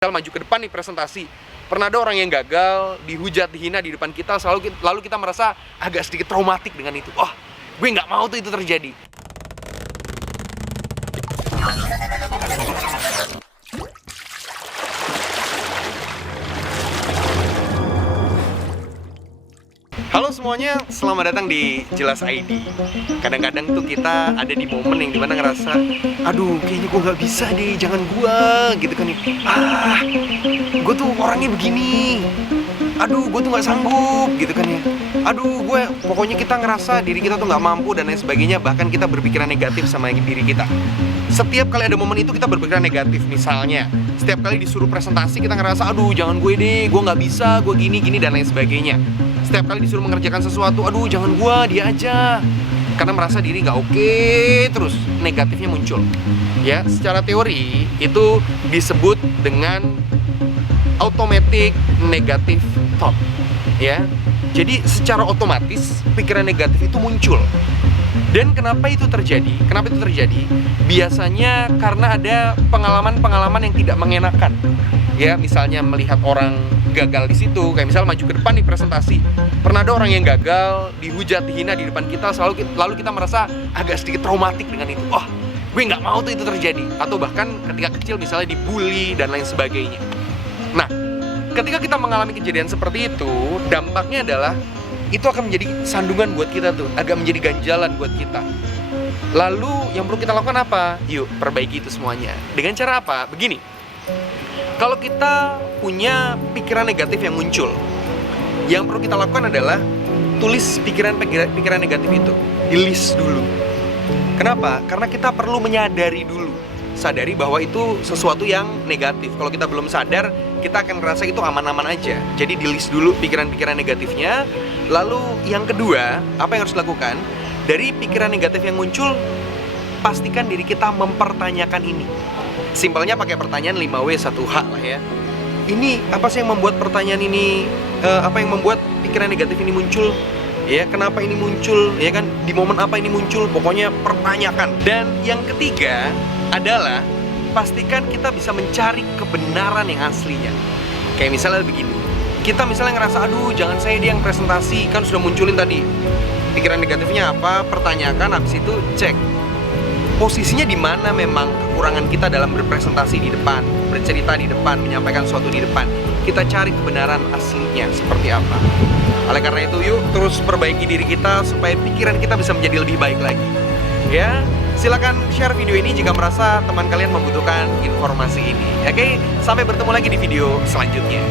Maju ke depan nih presentasi, pernah ada orang yang gagal, dihujat, dihina di depan kita, lalu kita merasa agak sedikit traumatik dengan itu. Wah, gue nggak mau tuh itu terjadi. Halo semuanya, selamat datang di Jelas ID. Kadang-kadang tuh kita ada di momen yang dimana ngerasa, aduh kayaknya gue nggak bisa deh, jangan gua gitu kan ya. Gue tuh orangnya begini. Aduh, gue tuh nggak sanggup gitu kan ya. Aduh, pokoknya kita ngerasa diri kita tuh nggak mampu dan lain sebagainya. Bahkan kita berpikiran negatif sama diri kita. Setiap kali ada momen itu kita berpikiran negatif. Misalnya, setiap kali disuruh presentasi kita ngerasa, aduh jangan gue deh, gue nggak bisa, gue gini dan lain sebagainya. Setiap kali disuruh mengerjakan sesuatu, aduh jangan gua, dia aja. Karena merasa diri nggak oke, terus negatifnya muncul. Ya, secara teori itu disebut dengan automatic negative thought. Ya, jadi secara otomatis pikiran negatif itu muncul. Dan kenapa itu terjadi? Biasanya karena ada pengalaman-pengalaman yang tidak mengenakan. Ya, misalnya melihat orang gagal di situ, kayak misal maju ke depan nih presentasi, pernah ada orang yang gagal, dihujat, dihina di depan kita, lalu kita merasa agak sedikit traumatik dengan itu. Wah, gue nggak mau tuh itu terjadi. Atau bahkan ketika kecil misalnya dibully dan lain sebagainya. Nah, ketika kita mengalami kejadian seperti itu, dampaknya adalah itu akan menjadi sandungan buat kita tuh, agak menjadi ganjalan buat kita. Lalu yang perlu kita lakukan apa? Yuk, perbaiki itu semuanya. Dengan cara apa? Begini. Kalau kita punya pikiran negatif yang muncul, yang perlu kita lakukan adalah tulis pikiran negatif itu, di-list dulu. Kenapa? Karena kita perlu menyadari dulu, sadari bahwa itu sesuatu yang negatif. Kalau kita belum sadar, kita akan ngerasa itu aman-aman aja. Jadi di-list dulu pikiran-pikiran negatifnya. Lalu yang kedua, apa yang harus dilakukan? Dari pikiran negatif yang muncul, pastikan diri kita mempertanyakan ini. Simpelnya pakai pertanyaan 5W 1H lah ya. Ini apa sih yang membuat pertanyaan ini, apa yang membuat pikiran negatif ini muncul? Ya, kenapa ini muncul? Ya kan, di momen apa ini muncul? Pokoknya pertanyakan. Dan yang ketiga adalah pastikan kita bisa mencari kebenaran yang aslinya. Kayak misalnya begini, kita misalnya ngerasa, aduh jangan saya dia yang presentasi, kan sudah munculin tadi pikiran negatifnya apa, pertanyakan, habis itu cek posisinya di mana memang kekurangan kita dalam berpresentasi di depan, bercerita di depan, menyampaikan sesuatu di depan. Kita cari kebenaran aslinya seperti apa. Oleh karena itu, yuk terus perbaiki diri kita supaya pikiran kita bisa menjadi lebih baik lagi. Ya, silakan share video ini jika merasa teman kalian membutuhkan informasi ini. Oke, sampai bertemu lagi di video selanjutnya.